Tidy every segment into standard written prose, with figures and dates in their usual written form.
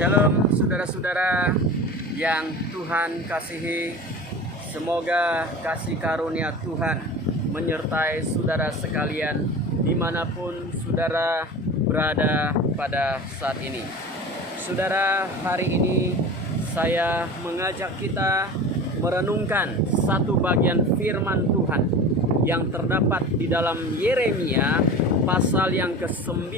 Shalom saudara-saudara yang Tuhan kasihi. Semoga kasih karunia Tuhan menyertai saudara sekalian dimanapun saudara berada pada saat ini. Saudara, hari ini saya mengajak kita merenungkan satu bagian firman Tuhan yang terdapat di dalam Yeremia pasal yang ke-9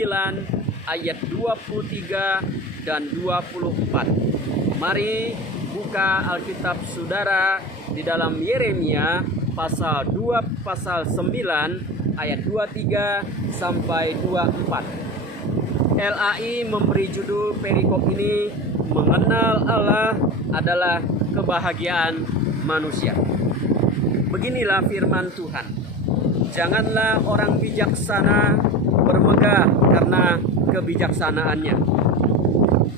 ayat 23 dan 24. Mari buka Alkitab saudara di dalam Yeremia pasal 9 ayat 23 sampai 24. LAI memberi judul perikop ini, Mengenal Allah adalah Kebahagiaan Manusia. Beginilah firman Tuhan. Janganlah orang bijaksana bermegah karena kebijaksanaannya.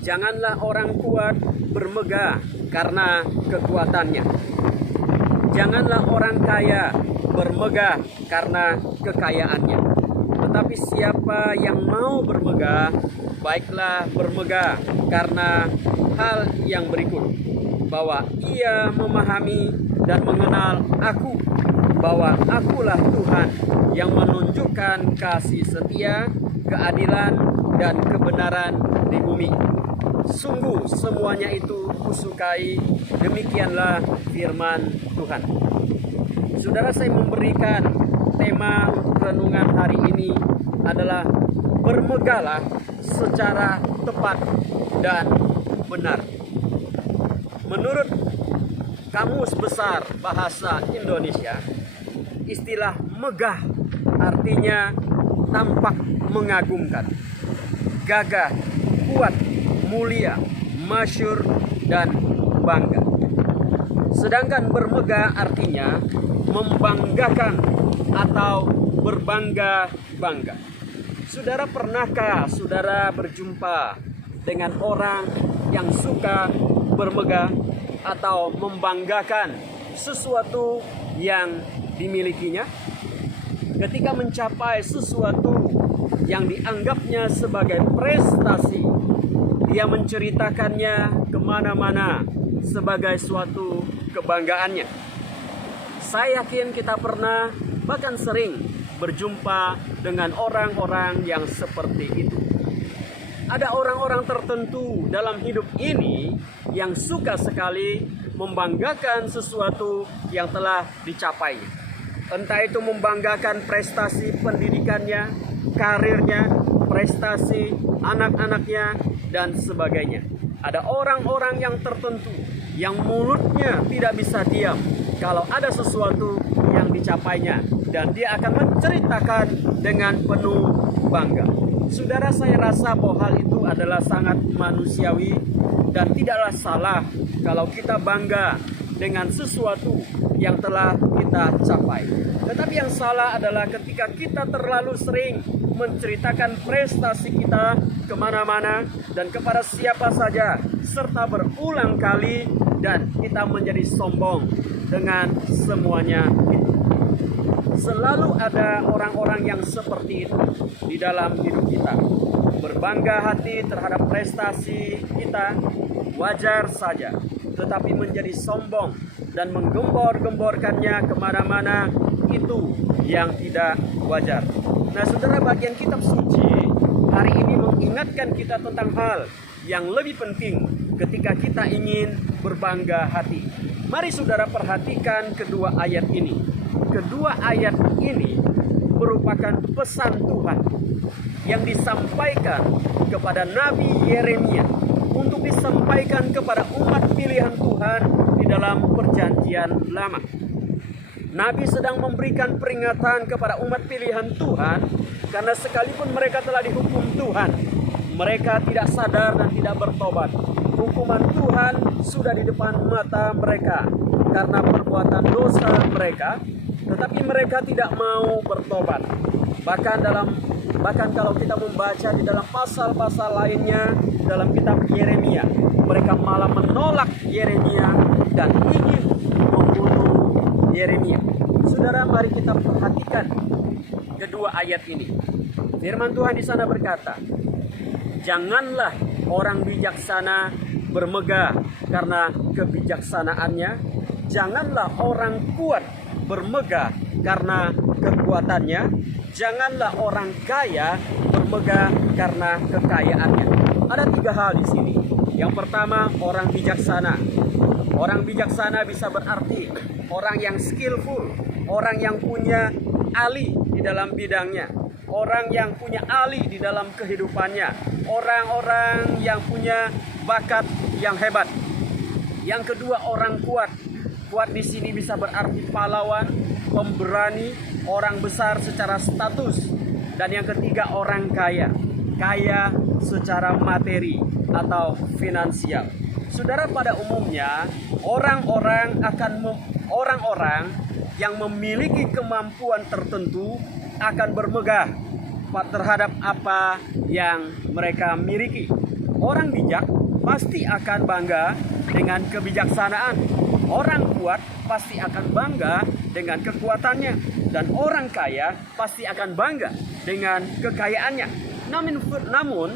Janganlah orang kuat bermegah karena kekuatannya. Janganlah orang kaya bermegah karena kekayaannya. Tetapi siapa yang mau bermegah, baiklah bermegah karena hal yang berikut, bahwa ia memahami dan mengenal aku, bahwa akulah Tuhan yang menunjukkan kasih setia, keadilan, dan kebenaran di bumi. Sungguh semuanya itu kusukai, demikianlah firman Tuhan. Saudara, saya memberikan tema renungan hari ini adalah bermegahlah secara tepat dan benar. Menurut Kamus Besar Bahasa Indonesia, istilah megah artinya tampak mengagumkan, gagah, kuat, mulia, masyhur, dan bangga. Sedangkan bermegah artinya membanggakan atau berbangga-bangga. Saudara, pernahkah saudara berjumpa dengan orang yang suka bermegah atau membanggakan sesuatu yang dimilikinya? Ketika mencapai sesuatu yang dianggapnya sebagai prestasi, dia menceritakannya kemana-mana sebagai suatu kebanggaannya. Saya yakin kita pernah, bahkan sering berjumpa dengan orang-orang yang seperti itu. Ada orang-orang tertentu dalam hidup ini yang suka sekali membanggakan sesuatu yang telah dicapainya. Entah itu membanggakan prestasi pendidikannya, karirnya, prestasi anak-anaknya, dan sebagainya. Ada orang-orang yang tertentu yang mulutnya tidak bisa diam kalau ada sesuatu yang dicapainya, dan dia akan menceritakan dengan penuh bangga. Saudara, saya rasa bahwa hal itu adalah sangat manusiawi dan tidaklah salah kalau kita bangga dengan sesuatu yang telah kita capai. Tetapi yang salah adalah ketika kita terlalu sering menceritakan prestasi kita kemana-mana dan kepada siapa saja, serta berulang kali, dan kita menjadi sombong dengan semuanya itu. Selalu ada orang-orang yang seperti itu di dalam hidup kita. Berbangga hati terhadap prestasi kita wajar saja, tetapi menjadi sombong dan menggembor-gemborkannya kemana-mana, itu yang tidak wajar. Nah saudara, bagian kitab suci hari ini mengingatkan kita tentang hal yang lebih penting ketika kita ingin berbangga hati. Mari saudara perhatikan kedua ayat ini. Kedua ayat ini merupakan pesan Tuhan yang disampaikan kepada Nabi Yeremia untuk disampaikan kepada umat pilihan Tuhan di dalam Perjanjian Lama. Nabi sedang memberikan peringatan kepada umat pilihan Tuhan karena sekalipun mereka telah dihukum Tuhan, mereka tidak sadar dan tidak bertobat. Hukuman Tuhan sudah di depan mata mereka karena perbuatan dosa mereka, tetapi mereka tidak mau bertobat. Bahkan kalau kita membaca di dalam pasal-pasal lainnya dalam kitab Yeremia, mereka malah menolak Yeremia dan ingin membunuh Yeremia. Saudara, mari kita perhatikan kedua ayat ini. Firman Tuhan di sana berkata, janganlah orang bijaksana bermegah karena kebijaksanaannya. Janganlah orang kuat bermegah karena kekuatannya. Janganlah orang kaya bermegah karena kekayaannya. Ada 3 hal di sini. Yang pertama, orang bijaksana. Orang bijaksana bisa berarti orang yang skillful, orang yang punya ahli di dalam bidangnya, orang yang punya ahli di dalam kehidupannya, orang-orang yang punya bakat yang hebat. Yang kedua, orang kuat. Kuat di sini bisa berarti pahlawan, pemberani, orang besar secara status. Dan yang ketiga, orang kaya. Kaya secara materi atau finansial. Saudara, pada umumnya orang-orang yang memiliki kemampuan tertentu akan bermegah terhadap apa yang mereka miliki. Orang bijak pasti akan bangga dengan kebijaksanaan. Orang kuat pasti akan bangga dengan kekuatannya. Dan orang kaya pasti akan bangga dengan kekayaannya. Namun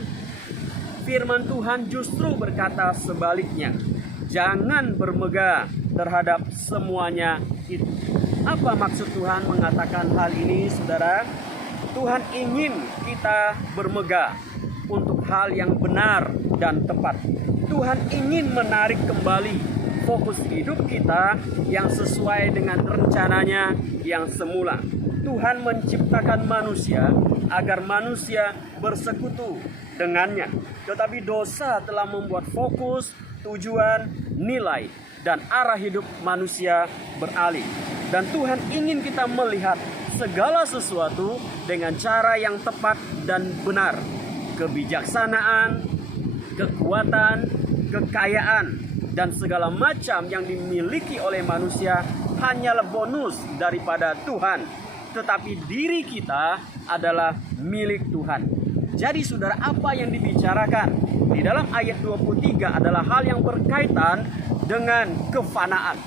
firman Tuhan justru berkata sebaliknya. Jangan bermegah terhadap semuanya itu. Apa maksud Tuhan mengatakan hal ini, saudara? Tuhan ingin kita bermegah untuk hal yang benar dan tepat. Tuhan ingin menarik kembali fokus hidup kita yang sesuai dengan rencananya yang semula. Tuhan menciptakan manusia agar manusia bersekutu dengannya. Tetapi dosa telah membuat fokus, tujuan, nilai, dan arah hidup manusia beralih. Dan Tuhan ingin kita melihat segala sesuatu dengan cara yang tepat dan benar. Kebijaksanaan, kekuatan, kekayaan, dan segala macam yang dimiliki oleh manusia hanyalah bonus daripada Tuhan. Tetapi diri kita adalah milik Tuhan. Jadi saudara, apa yang dibicarakan di dalam ayat 23 adalah hal yang berkaitan dengan kefanaan,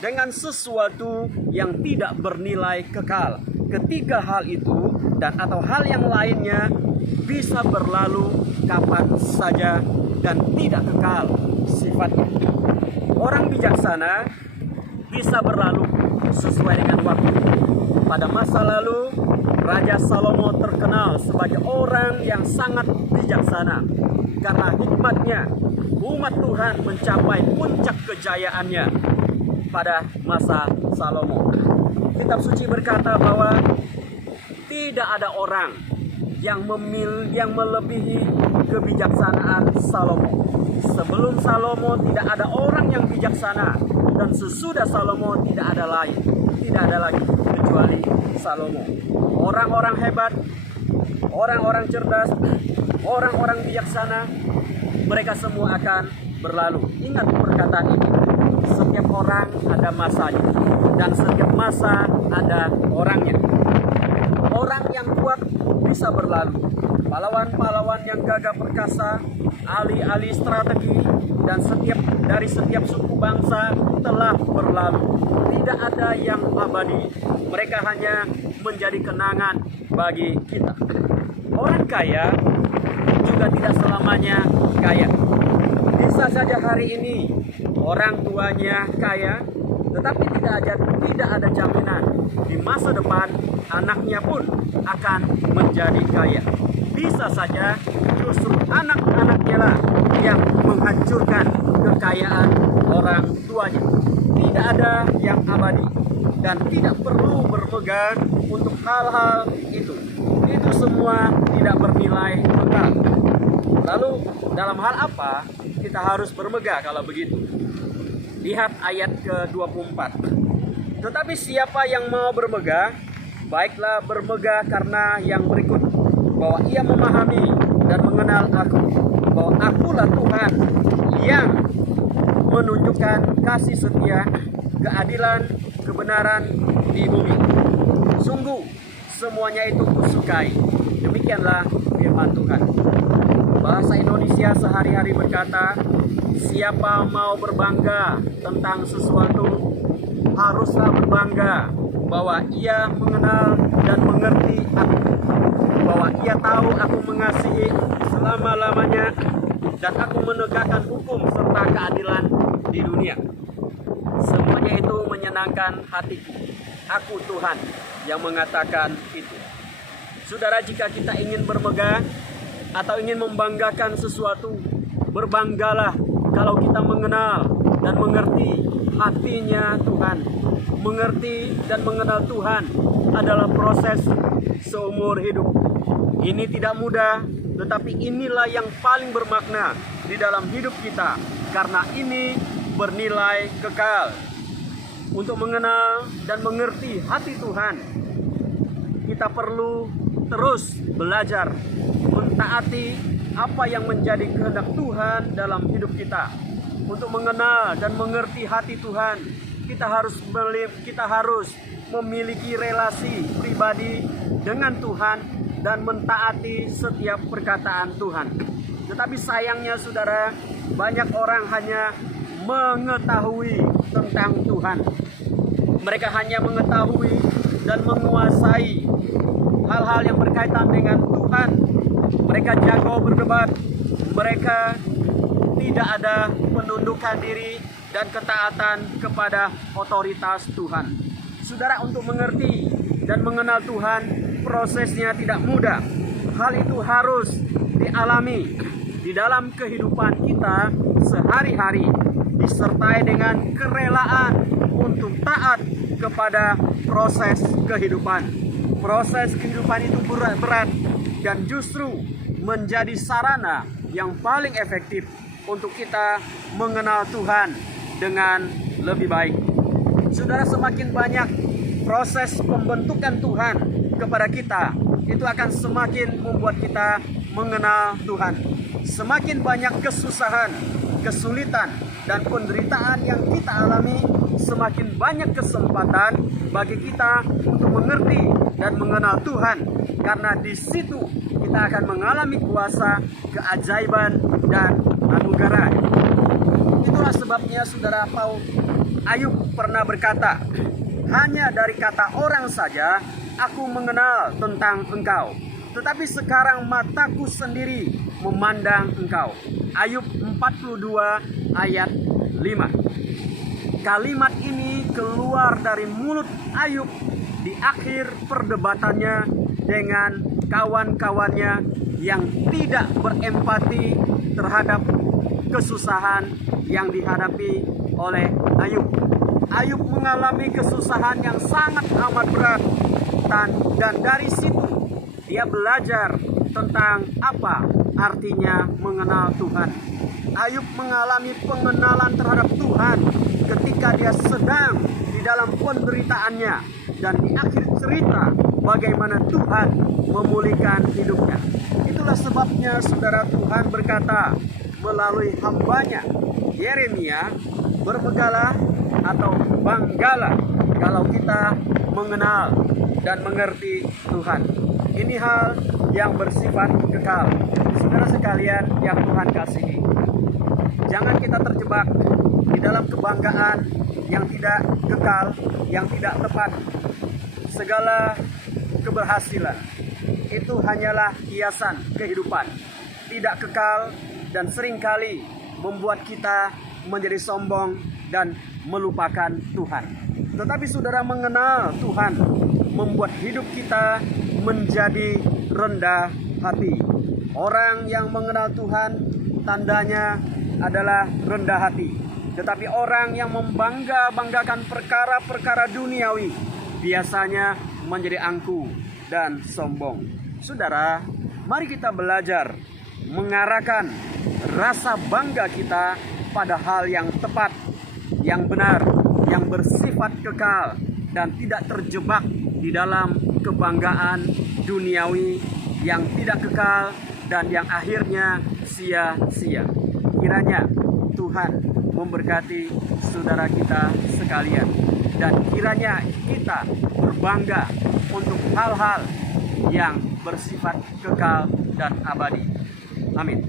dengan sesuatu yang tidak bernilai kekal. Ketiga hal itu dan atau hal yang lainnya bisa berlalu kapan saja dan tidak kekal sifatnya. Orang bijaksana bisa berlalu sesuai dengan waktu. Pada masa lalu, Raja Salomo terkenal sebagai orang yang sangat bijaksana. Karena hikmatnya, umat Tuhan mencapai puncak kejayaannya pada masa Salomo. Kitab suci berkata bahwa tidak ada orang yang melebihi kebijaksanaan Salomo. Sebelum Salomo tidak ada orang yang bijaksana, dan sesudah Salomo tidak ada lagi kecuali Salomo. Orang-orang hebat, orang-orang cerdas, orang-orang bijaksana, mereka semua akan berlalu. Ingat perkataan ini. Setiap orang ada masanya, dan setiap masa ada orangnya. Orang yang kuat bisa berlalu. Pahlawan-pahlawan yang gagah perkasa, ahli-ahli strategi, dan dari setiap suku bangsa telah berlalu. Tidak ada yang abadi. Mereka hanya menjadi kenangan bagi kita. Orang kaya juga tidak selamanya kaya. Bisa saja hari ini orang tuanya kaya, tetapi tidak ada jaminan di masa depan anaknya pun akan menjadi kaya. Bisa saja justru anak-anaknya lah yang menghancurkan kekayaan orang tuanya. Tidak ada yang abadi dan tidak perlu bermegah untuk hal-hal itu. Itu semua tidak bernilai kekal. Lalu dalam hal apa kita harus bermegah kalau begitu? Lihat ayat ke-24. Tetapi siapa yang mau bermegah, baiklah bermegah karena yang berikut, bahwa ia memahami dan mengenal aku, bahwa akulah Tuhan yang menunjukkan kasih setia, keadilan, kebenaran di bumi. Sungguh semuanya itu kusukai. Demikianlah firman Tuhan. Bahasa Indonesia sehari-hari berkata, siapa mau berbangga tentang sesuatu, haruslah berbangga bahwa ia mengenal dan mengerti aku, bahwa ia tahu aku mengasihi selama-lamanya, dan dan aku menegakkan hukum serta keadilan di dunia. Semuanya itu menyenangkan hatiku. Aku Tuhan yang mengatakan itu. Saudara, jika kita ingin bermegah atau ingin membanggakan sesuatu, berbanggalah kalau kita mengenal dan mengerti hatinya Tuhan. Mengerti dan mengenal Tuhan adalah proses seumur hidup. Ini tidak mudah, tetapi inilah yang paling bermakna di dalam hidup kita, karena ini bernilai kekal. Untuk mengenal dan mengerti hati Tuhan, kita perlu terus belajar mentaati apa yang menjadi kehendak Tuhan dalam hidup kita. Untuk mengenal dan mengerti hati Tuhan, kita harus memiliki relasi pribadi dengan Tuhan dan mentaati setiap perkataan Tuhan. Tetapi sayangnya saudara, banyak orang hanya mengetahui tentang Tuhan. Mereka hanya mengetahui dan menguasai hal-hal yang berkaitan dengan Tuhan. Mereka jago berdebat. Mereka tidak ada penundukan diri dan ketaatan kepada otoritas Tuhan. Saudara, untuk mengerti dan mengenal Tuhan, prosesnya tidak mudah. Hal itu harus dialami di dalam kehidupan kita sehari-hari, disertai dengan kerelaan untuk taat kepada proses kehidupan. Proses kehidupan itu berat dan justru menjadi sarana yang paling efektif untuk kita mengenal Tuhan dengan lebih baik. Saudara, semakin banyak proses pembentukan Tuhan kepada kita, itu akan semakin membuat kita mengenal Tuhan. Semakin banyak kesusahan, kesulitan, dan penderitaan yang kita alami, semakin banyak kesempatan bagi kita untuk mengerti dan mengenal Tuhan, karena di situ kita akan mengalami kuasa, keajaiban, dan anugerah. Itulah sebabnya saudara Ayub pernah berkata, hanya dari kata orang saja aku mengenal tentang Engkau, tetapi sekarang mataku sendiri memandang Engkau. Ayub 42 ayat 5. Kalimat ini keluar dari mulut Ayub di akhir perdebatannya dengan kawan-kawannya yang tidak berempati terhadap kesusahan yang dihadapi oleh Ayub. Ayub mengalami kesusahan yang sangat amat berat, dan dari situ dia belajar tentang apa artinya mengenal Tuhan. Ayub mengalami pengenalan terhadap Tuhan ketika dia sedang di dalam penderitaannya, dan di akhir cerita bagaimana Tuhan memulihkan hidupnya. Itulah sebabnya saudara, Tuhan berkata melalui hambanya Yeremia, bermegahlah atau banggalah kalau kita mengenal dan mengerti Tuhan. Ini hal yang bersifat kekal. Saudara sekalian yang Tuhan kasihi, jangan kita terjebak di dalam kebanggaan yang tidak kekal, yang tidak tepat. Segala keberhasilan itu hanyalah hiasan kehidupan, tidak kekal, dan seringkali membuat kita menjadi sombong dan melupakan Tuhan. Tetapi saudara, mengenal Tuhan membuat hidup kita menjadi rendah hati. Orang yang mengenal Tuhan tandanya adalah rendah hati. Tetapi orang yang membanggakan perkara-perkara duniawi biasanya menjadi angkuh dan sombong. Saudara, mari kita belajar mengarahkan rasa bangga kita pada hal yang tepat, yang benar, yang bersifat kekal, dan tidak terjebak di dalam kebanggaan duniawi yang tidak kekal dan yang akhirnya sia-sia. Kiranya Tuhan memberkati saudara kita sekalian, dan kiranya kita berbangga untuk hal-hal yang bersifat kekal dan abadi. Amin.